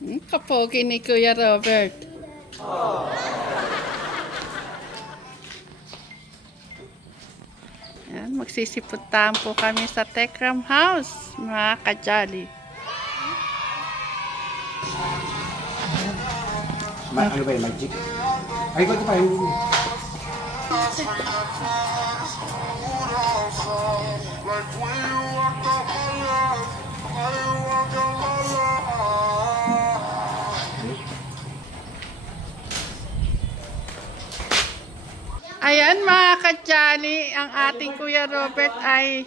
Kapogi ni Kuya Robert. Yan, magsisipuntahan po kami sa Tekram House, mga kajali. Ano ba yung magic? Ay, ito pa yung... Ayan mga kajali, ang ating Kuya Robert ay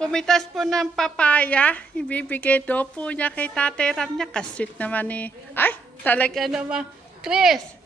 pumitas po ng papaya. Ibibigay daw po niya kay Tatay Ram niya. Kasweet naman eh. Ay, talaga naman. Chris!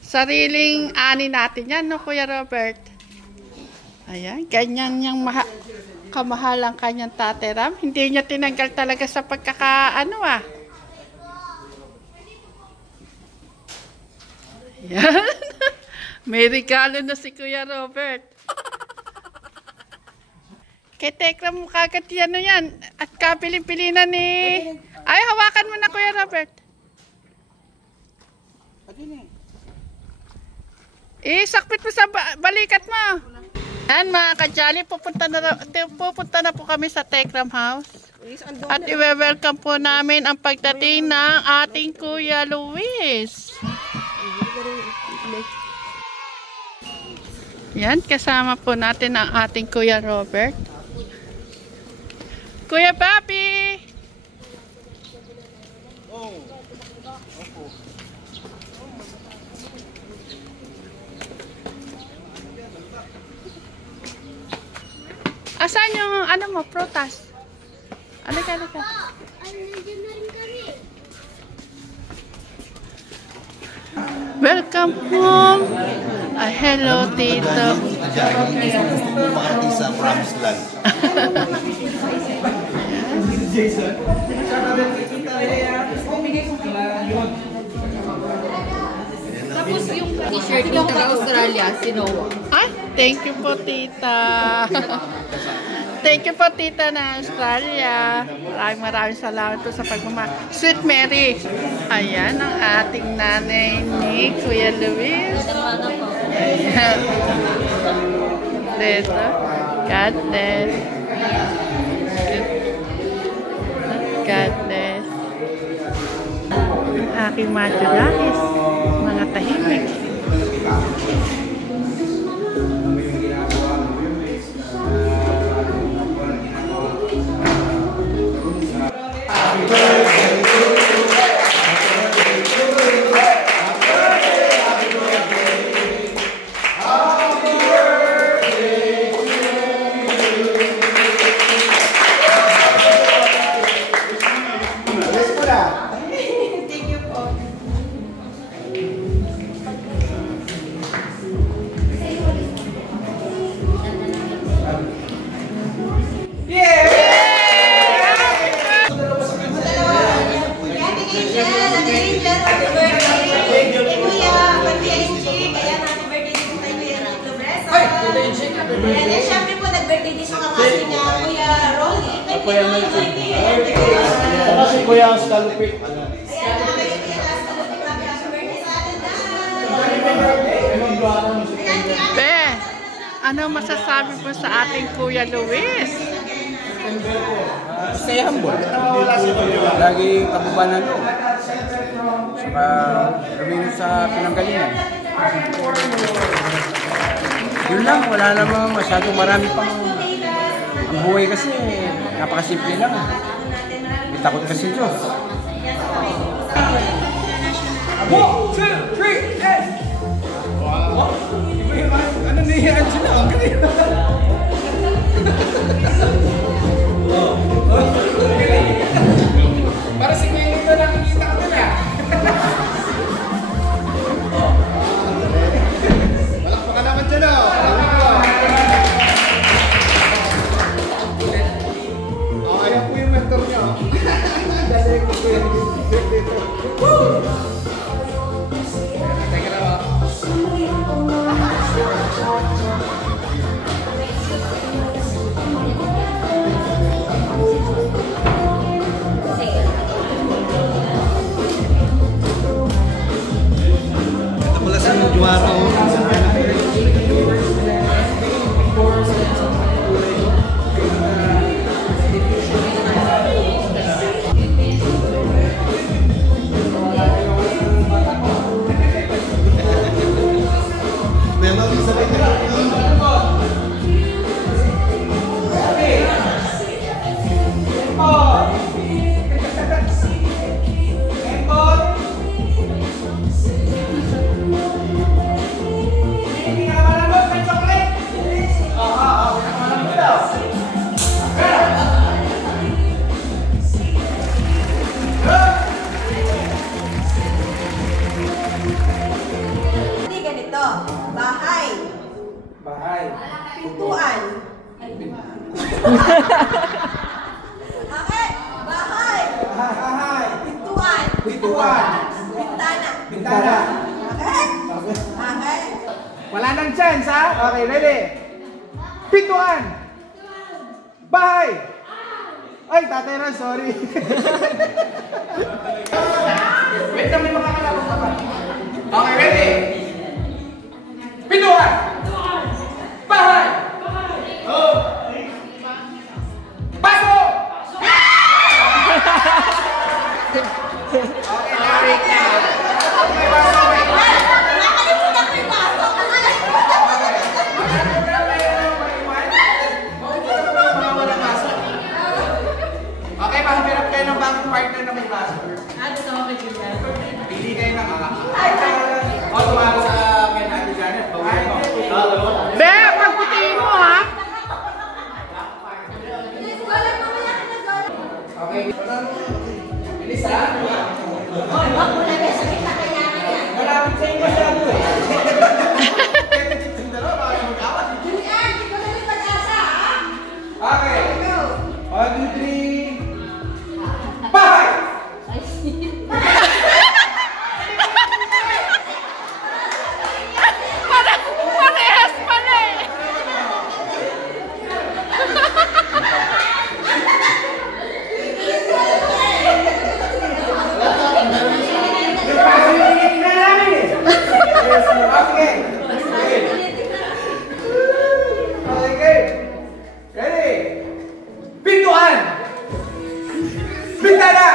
Sariling ani natin yan, no, Kuya Robert? Ayan, ganyan yung kamahal ang kanyang Tatay Ram. Hindi niya tinanggal talaga sa pagkakaano ah. Ayan. May regalo na si Kuya Robert. Kay Tekram mo kagad yan o yan. At kapiling-pili na ni... Ay, hawakan mo na Kuya Robert. Sakpit mo sa balikat mo. Yan mga kajali, pupunta na po kami sa Tekram House. At i-welcome po namin ang pagdating ng ating Kuya Luis. Yan, kasama po natin ang ating Kuya Robert. Kuya Papi! Asan yung ano mo, prutas? Alika. Welcome home. Hello, Tito. Gusto mo makati sa promised land. Tapos yung t-shirt yung sa Australia, si Noah. Ay, thank you po, Tita. Thank you po, Tita na Australia. Maraming salamat po sa pagmamahal. Sweet Mary. Ayan, ang ating nanay ni Kuya Luis. Ayan. Dito. God bless. God bless. Ang aking madulakis. Mga tahimik. And syempre po, nag-birthday din sa kakasi niya, Kuya Rolly. Kasi kuya ang stalupit. Be, ano masasabi po sa ating Kuya Luis? Stay humble. Lagi kabubanan mo. Saka lumino sa pinanggalingan. Yun lang, wala namang masyadong marami pang ang buhay kasi napakasimple lang. May takot kasi Diyos. 1, 2, 3, yes! Wow! Ano niyan sila? Ang galing! Para si Kuya Lito nakikita ko na. Malakpa ka naman dyan o. Ayan po yung mentor niya. Dali ko po yung dito. Woo! Teka na ba? Pintuan. Okay. Bahay. Bahay. Pintuan. Pintuan. Bintana. Bintana. Okay? Okay. Wala nang chance, ha? Okay, ready? Pintuan. Bahay. Ay, Tatay Ron, sorry. Wait lang, may makakalabas na ba? Okay, ready? Pintuan. Bahay. Pasok! Okay, Eric na. Okay, pasok. Nakalimutan ko yung pasok. Okay, mahirap kayo ng bagong partner na may pasok. Ano sa mga kaibigan? Pili kayo ng o, tumalo sa akin, Ate Janet. Be, pagputiin mo ha. Okay. Bilis ha? Wag mo na ba? Sakit na kaya yan. Malapit sa inyo masyado eh. Julian, di ko na rin pag-asa, ha? Okay. 1, 2, 3. Bahay! Parehas pala eh. Okay. Ready? Pintuan! Bintana!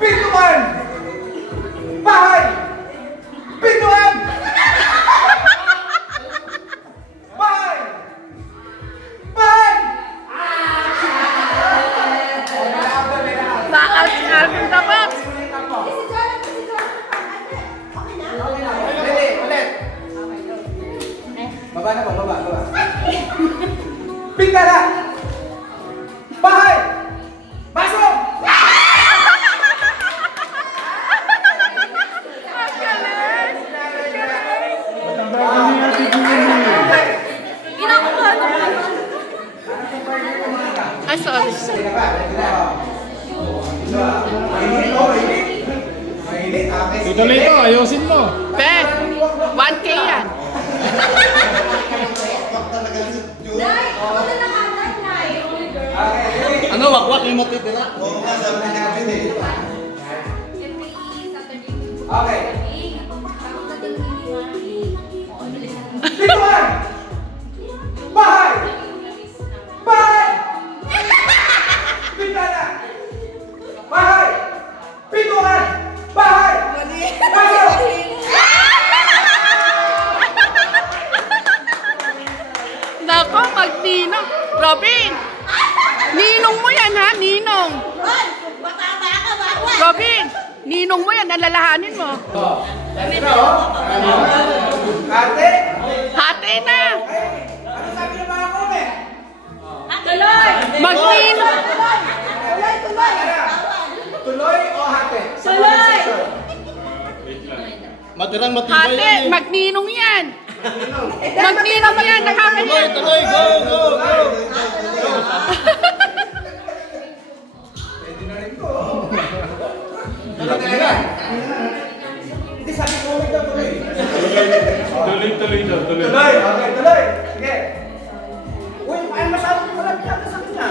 Pintuan! Bahay! Pintuan! Bahay! Bahay! Knockout si Alvin na ba? Ready? Ulit. Baba na po, baba. Pintana! Bahay! Pasok! Ay, sorry. Tutuloy mo, ayusin mo. Be, 1K yan. Nay, ako na lang agad, Nay. Ano, wakwak yung matitira? Oo nga, sabi na natin eh. Okay. Pintuan! Bahay! Bahay! Bintana! Bahay! Pintuan! Bahay! Pasok! Nako, magninong. Robin! Ninong mo yan ha, ninong. Hoy, mataba ka ba? Hoy. Robin, ninong mo yan, alalahanin mo. Ate! Hati na. Ano sabi ng mga kome? Tuloy! Magninong. Tuloy, tuloy! Tuloy o hati? Tuloy! Matirang matibay Hati, yan eh. magninong yan. Magninong yan, nakakaya. Tuloy, go, go, go! Pwede na rin ko. Tuloy talaga. Hindi sabi ko ulit daw tuloy. Tuloy daw, tuloy. Tuloy, okay, tuloy. Sige. Uy, ay masyadong malapit yata sa kanya.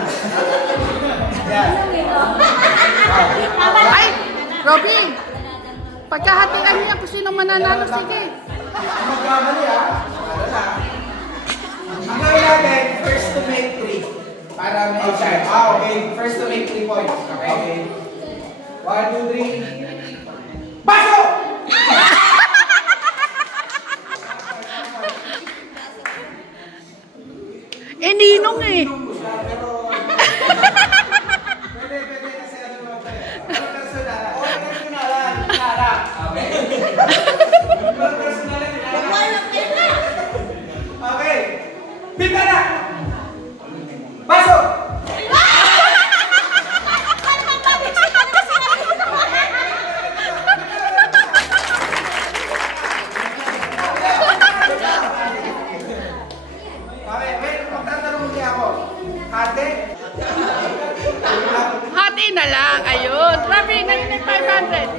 Yan. Ay, Robin, pagkahatian niya kung sino mananalo, sige. Magkamali ha. Ano na? Ang gawin natin, first to make 3. Para may chance. Okay. First to make 3 points. Okay. 1, 2, 3. Pasok! Eh, ninong eh. Pwede kasi ano naman pa eh. Ano personal? Okay, personal. Okay. Personal. Okay. Bintana! Pasok! Okay, wait. Ate? Hati na lang. Ayun. Rabi, na yun ay 500.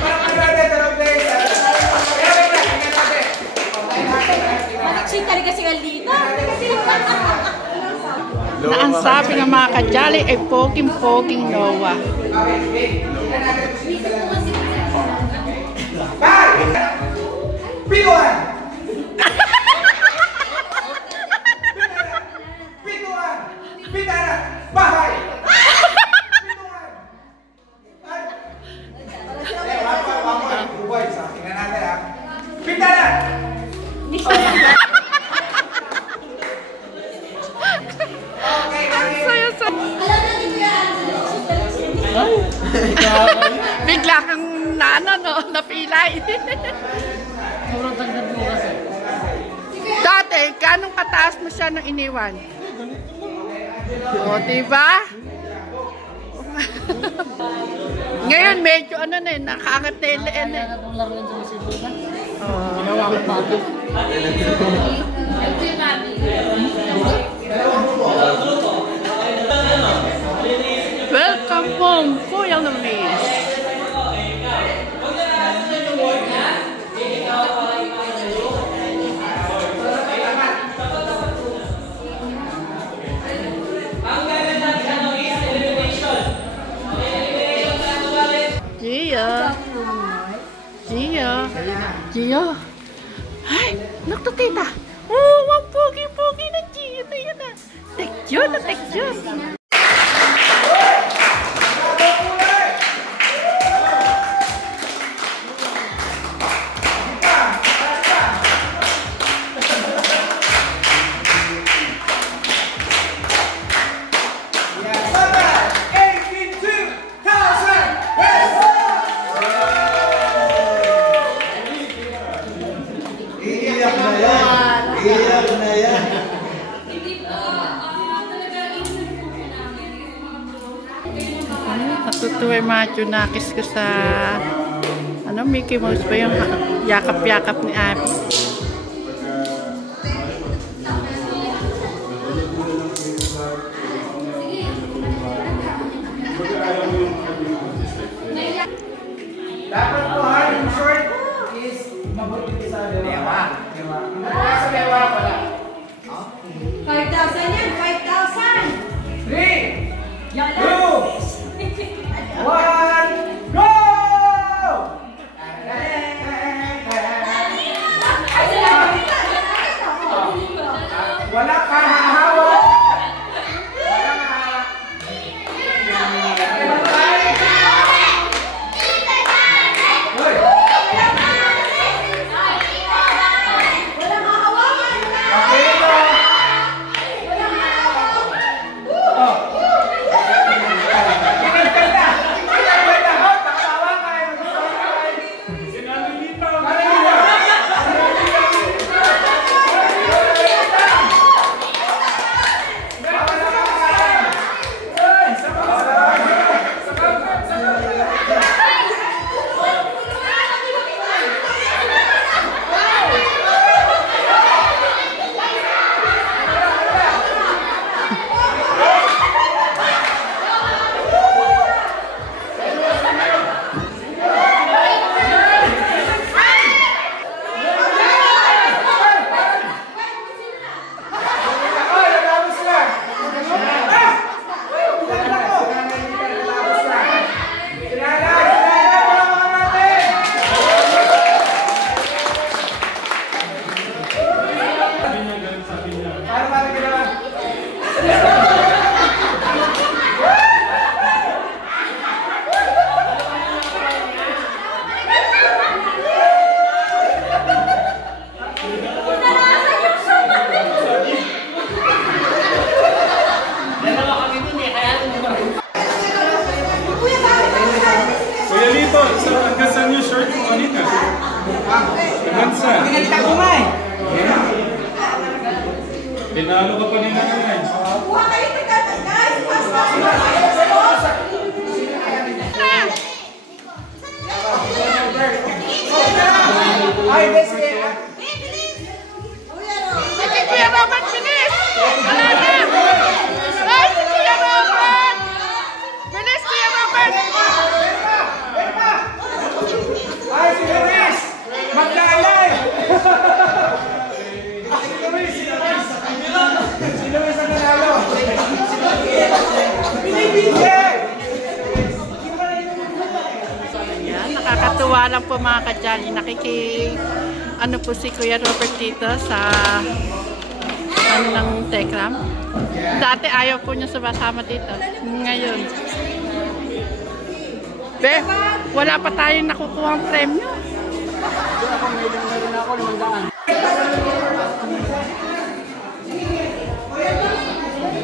Parang ano natin, dalawang place. Kaya wait lang, tingnan natin. Managsing talaga si Aldita. Na ang sabi ng mga kajali ay poging-poging Noah. Okay, wait. Tingnan natin kung sino dalawa. Bye! Pituan! Pituan! Pitara! Bahay! Pituan! Ay! Wapay! Buboy, so tingnan natin ha. Pitara! Okay, okay. Sayo-sayo. Bigla kang napilay. Dati, ganong kataas mo siya nang iniwan? O, diba? Ngayon, medyo nakaangat na ilan eh. Welcome home, Kuya Luis. Gia. Ay, nakto tita. Oh, ang pogi-pogi ng Gia na yan ah. Tekjun. Natutuwa yung mga Junakis ko sa Mickey Mouse ba yung yakap-yakap ni Abby. Dapat po ha, yung short is mabuti sa dewa. Sa dewa pala. 5,000 yan, 5,000! 3, 2, 1, go! Wala ka hahawak. Wala ka hahawak. Hoy! Okay ito. Hanggang saan yung shirt mo kanina? Hanggang saan? Pinalita ko nga eh. Pinalo ka pa nila ngayon. Buha kayo, guys! Pasta! Ay, best kaya. Sige, Kuya Robert, bilis! lang po mga kadyali, ano po si Kuya Robert dito sa ng Tekram. Dati ayaw po niya sumasama dito. Ngayon. Be, wala pa tayong nakukuha ang premyo.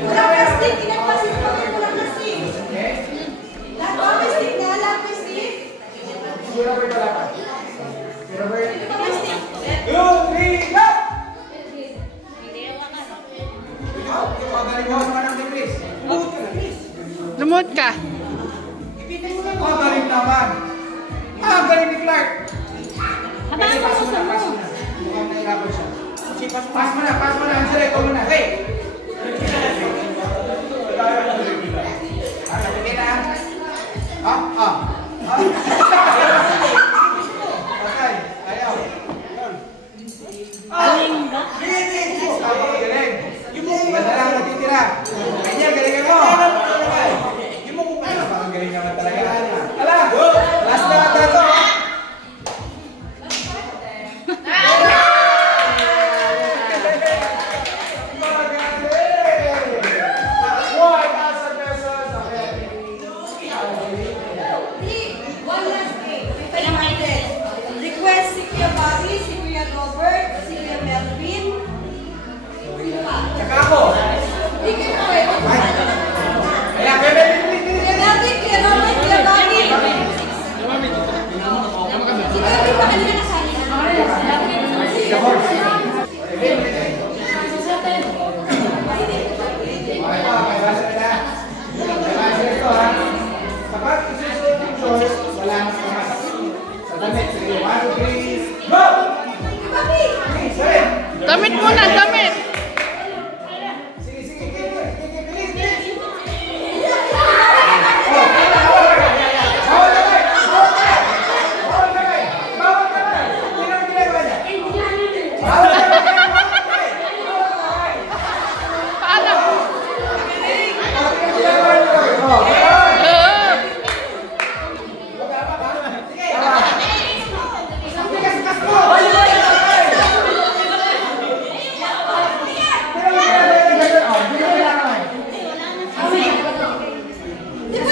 Wala plastic, kinagpasin ko rin wala plastic. Lahat ko plastic na, lahat plastic. Si Robert wala pa. Si Robert. Plastic. 2, 3, go! Magaling mo naman ang Chris. Lumod ka. Magaling naman. Galing ni Clark. Kasi pass mo na. Mukhang nahirapan siya. Pass mo na. Answer, ikaw muna. Hey! Napigil na. Okay, ayaw. Galing. Ganda lang natitira. Ganyan, galingan mo. Parang galing naman talaga. Ala! Last na ata ito. Request si Kuya Bobby, si Kuya Robert, si Kuya Melvin. Tsaka ako. Ikaw po eh. Kaya, bebe. Kuya Melvin, Kuya Robert, Kuya Bobby. Si Melvin pa kanina nasali. Okay po, may basa na. May basa ito ha. Kapag isusunod yung shorts, wala nang pumasok. Sa damit, sige. 1, 2, 3, go! Sige. Damit muna, damit. Sige, bilis. Bawal kamay. Hindi naman ginagawa niya. Bawal kamay. Paano?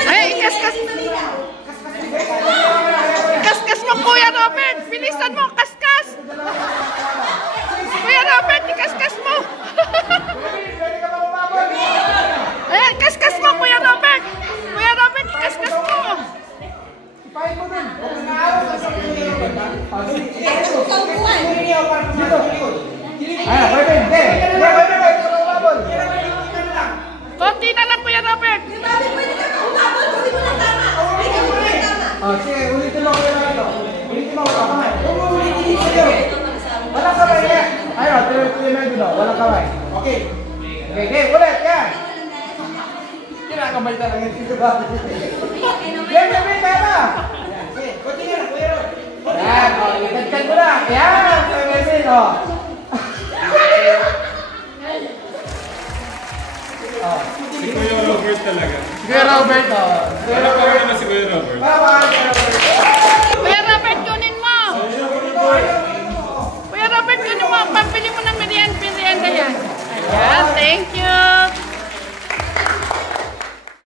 Ay, kaskas. Kaskas mo, Kuya Robert. Bilisan mo, kaskas. Kuya Robert, ikaskas mo. Ayan, kaskas mo, Kuya Robert. Kuya Robert, ikaskas mo. Ipahin mo dun. Huwag na aaw. Kasi pwede. Konti na lang, Kuya Robert. Kuya Bobby, pwede ka na umabot. Hindi mo na tama. Ikaw mo na tama. Sige, ulitin mo kayo na ito. Ulitin mo wala kamay. Walang kamay yan. Ayaw, tuloy na dito. Walang kamay. Okay. Okay, ulit. Yan. Kinakamay talaga dito ba? Yan, tama. Sige, continue na. Kuya Ron. Yan, ikagkag mo na. Yan, Kuya Melvin, Si Kuya Robert talaga. Kuya Robert, Wala pa rin na si Kuya Robert. Bye-bye, Kuya Robert.